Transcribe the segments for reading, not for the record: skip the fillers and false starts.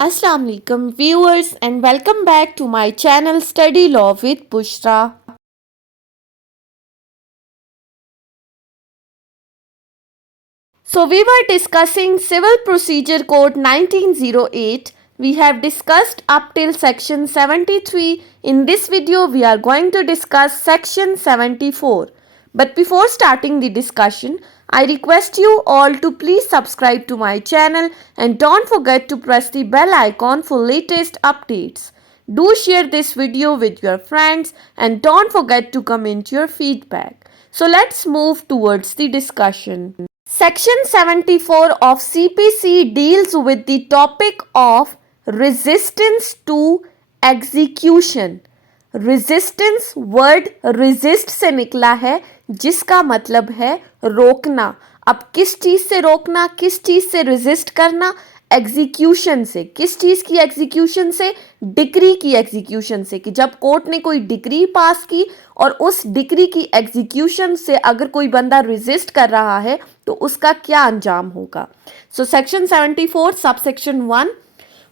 Assalamu alaikum viewers and welcome back to my channel Study Law with Bushra. So we were discussing Civil Procedure Code 1908. We have discussed up till section 73. In this video we are going to discuss section 74. But before starting the discussion, I request you all to please subscribe to my channel and don't forget to press the bell icon for latest updates. Do share this video with your friends and don't forget to comment your feedback. So let's move towards the discussion. Section 74 of CPC deals with the topic of resistance to execution. Resistance word resist से निकला है जिसका मतलब है रोकना। अब किस चीज से रोकना, किस चीज से रेजिस्ट करना? एग्जीक्यूशन से। किस चीज की एग्जीक्यूशन से? डिक्री की एग्जीक्यूशन से। कि जब कोर्ट ने कोई डिक्री पास की और उस डिक्री की एग्जीक्यूशन से अगर कोई बंदा रेजिस्ट कर रहा है तो उसका क्या अंजाम होगा। So section 74 subsection 1,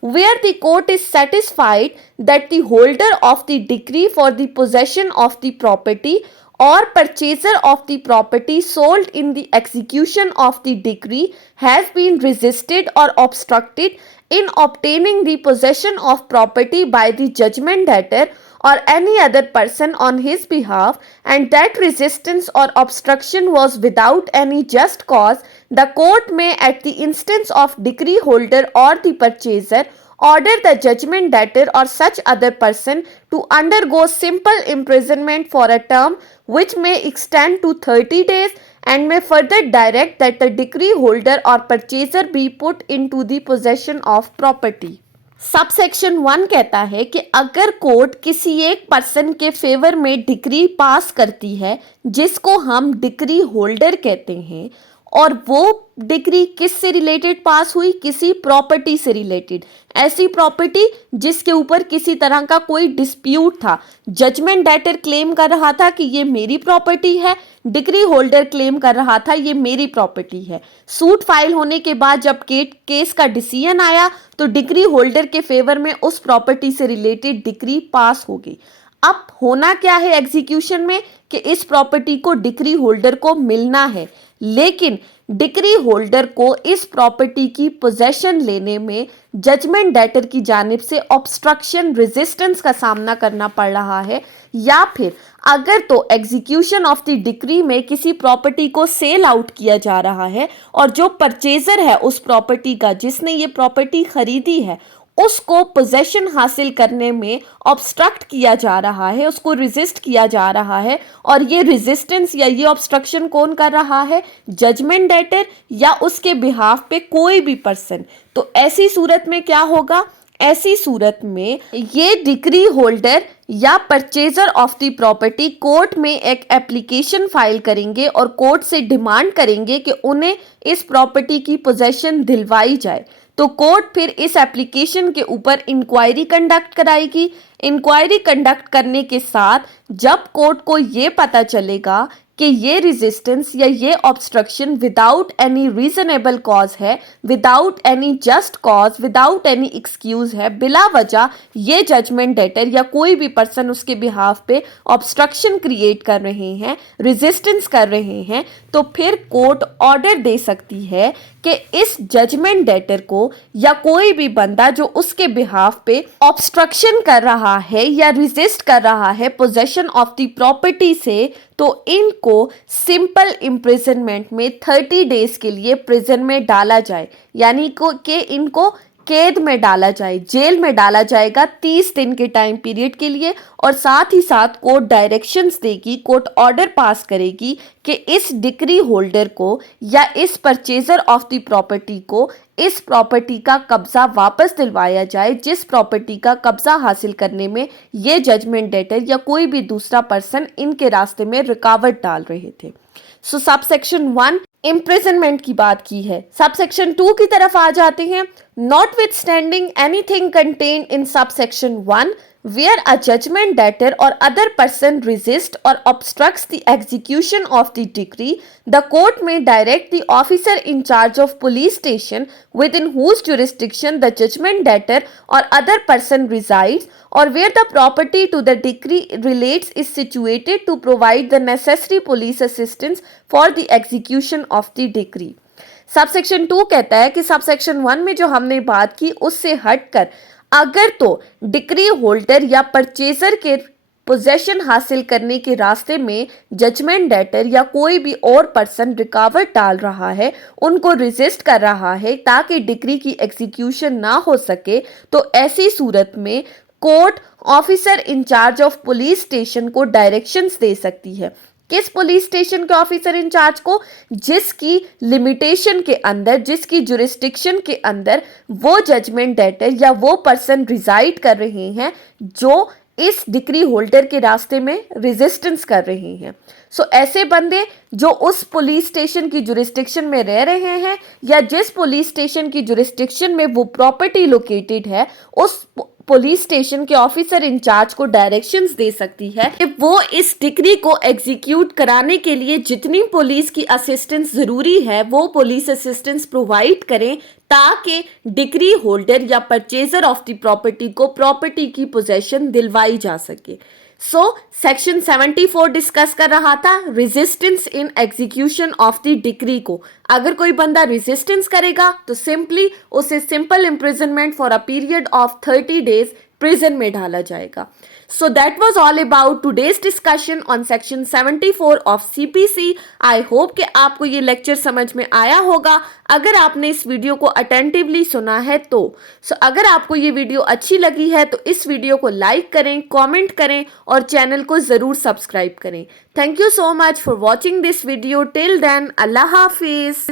where the court is satisfied that the holder of the decree for the possession of the property or purchaser of the property sold in the execution of the decree has been resisted or obstructed in obtaining the possession of property by the judgment debtor or any other person on his behalf, and that resistance or obstruction was without any just cause, the court may, at the instance of decree holder or the purchaser, order the judgment debtor or such other person to undergo simple imprisonment for a term which may extend to 30 days and may further direct that the decree holder or purchaser be put into the possession of property. Subsection 1 कहता है कि अगर court किसी एक person के favour में decree pass करती है जिसको हम डिक्री होल्डर कहते हैं, और वो डिक्री किस से रिलेटेड पास हुई? किसी प्रॉपर्टी से रिलेटेड। ऐसी प्रॉपर्टी जिसके ऊपर किसी तरह का कोई डिस्प्यूट था। जजमेंट डेटर क्लेम कर रहा था कि ये मेरी प्रॉपर्टी है, डिक्री होल्डर क्लेम कर रहा था ये मेरी प्रॉपर्टी है। सूट फाइल होने के बाद जब केस का डिसीजन आया तो डिक्री होल्डर के फेवर में उस प्रॉपर्टी से रिलेटेड डिक्री पास हो गई। अब होना क्या है एग्जीक्यूशन में कि इस प्रॉपर्टी को डिक्री होल्डर को मिलना है, लेकिन डिक्री होल्डर को इस प्रॉपर्टी की पोजेशन लेने में जजमेंट डेटर की जानिब से ऑब्स्ट्रक्शन रेजिस्टेंस का सामना करना पड़ रहा है, या फिर अगर तो एग्जीक्यूशन ऑफ द डिक्री में किसी प्रॉपर्टी को सेल आउट किया जा रहा है और जो परचेजर है उस प्रॉपर्टी का, जिसने ये प्रॉपर्टी खरीदी है, उसको पोजेशन हासिल करने में ऑब्स्ट्रक्ट किया जा रहा है, उसको रेजिस्ट किया जा रहा है। और ये रेजिस्टेंस या ये ऑब्स्ट्रक्शन कौन कर रहा है? जजमेंट डेटर या उसके बिहाफ पे कोई भी पर्सन। तो ऐसी सूरत में क्या होगा? ऐसी सूरत में ये डिक्री होल्डर या purchaser of the property court में एक एप्लीकेशन फाइल करेंगे और कोर्ट से डिमांड करेंगे कि उन्हें इस प्रॉपर्टी की पोजेशन दिलवाई जाए। तो कोर्ट फिर इस एप्लीकेशन के ऊपर इंक्वायरी कंडक्ट कराएगी। इंक्वायरी कंडक्ट करने के साथ जब कोर्ट को ये पता चलेगा कि ये रेजिस्टेंस या ये obstruction without any reasonable cause है, without any just cause, without any excuse है, बिला वजह ये जजमेंट डेटर या कोई भी पर्सन उसके बिहाफ पे ऑब्स्ट्रक्शन क्रिएट कर रहे हैं, रेजिस्टेंस कर रहे हैं, तो फिर कोर्ट ऑर्डर दे सकती है कि इस जजमेंट डेटर को या कोई भी बंदा जो उसके बिहाफ पे ऑब्स्ट्रक्शन कर रहा है या रेजिस्ट कर रहा है पोजेशन ऑफ द प्रॉपर्टी से, तो इनको सिंपल इम्प्रिजनमेंट में 30 डेज के लिए प्रिजन में डाला जाए, यानी कि इनको कैद में डाला जाए, जेल में डाला जाएगा 30 दिन के टाइम पीरियड के लिए। और साथ ही साथ कोर्ट डायरेक्शंस देगी, कोर्ट ऑर्डर पास करेगी कि इस डिक्री होल्डर को या इस परचेजर ऑफ द प्रॉपर्टी को इस प्रॉपर्टी का कब्जा वापस दिलवाया जाए जिस प्रॉपर्टी का कब्जा हासिल करने में ये जजमेंट डेटर या कोई भी दूसरा पर्सन इनके रास्ते में रुकावट डाल रहे थे। सो सबसेक्शन 1 इम्प्रिजनमेंट की बात की है। सबसेक्शन 2 की तरफ आ जाते हैं। Notwithstanding anything contained in subsection 1, where a judgment debtor or other person resists or obstructs the execution of the decree, the court may direct the officer in charge of police station within whose jurisdiction the judgment debtor or other person resides, or where the property to the decree relates is situated, to provide the necessary police assistance for the execution of the decree. Subsection 2 कहता है कि subsection 1 में जो हमने बात की उससे हटकर अगर तो डिक्री होल्डर या परचेजर के पोजेशन हासिल करने के रास्ते में जजमेंट डेटर या कोई भी और पर्सन रुकावट डाल रहा है, उनको रेजिस्ट कर रहा है ताकि डिक्री की एग्जीक्यूशन ना हो सके, तो ऐसी सूरत में court officer in charge of police station को डायरेक्शंस दे सकती है। किस पुलिस स्टेशन के ऑफिसर इंचार्ज को? जिसकी लिमिटेशन के अंदर, जिसकी जुरिस्डिक्शन के अंदर वो जजमेंट डेटर या वो पर्सन रिजाइड कर रहे हैं जो इस डिक्री होल्डर के रास्ते में रेजिस्टेंस कर रहे हैं। सो ऐसे बंदे जो उस पुलिस स्टेशन की जुरिस्डिक्शन में रह रहे हैं या जिस पुलिस स्टेशन की जुरिस्डिक्शन में वो प्रॉपर्टी लोकेटेड है, उस पुलिस स्टेशन के ऑफिसर इंचार्ज को डायरेक्शंस दे सकती है कि वो इस डिक्री को एग्जीक्यूट कराने के लिए जितनी पुलिस की असिस्टेंस जरूरी है वो पुलिस असिस्टेंस प्रोवाइड करें ताकि डिक्री होल्डर या परचेजर ऑफ द प्रॉपर्टी को प्रॉपर्टी की पोजेशन दिलवाई जा सके। सो सेक्शन 74 डिस्कस कर रहा था resistance in execution of the decree को। अगर कोई बंदा रेजिस्टेंस करेगा तो सिंपली उसे simple imprisonment for a period of 30 days prison में डाला जाएगा। So that was all about today's discussion on section 74 of CPC. I hope कि आपको ये लेक्चर समझ में आया होगा अगर आपने इस वीडियो को अटेंटिवली सुना है तो। अगर आपको ये वीडियो अच्छी लगी है तो इस वीडियो को लाइक करें, कमेंट करें और चैनल को ज़रूर सब्सक्राइब करें। Thank you so much for watching this video. Till then, अल्लाह हाफिज़।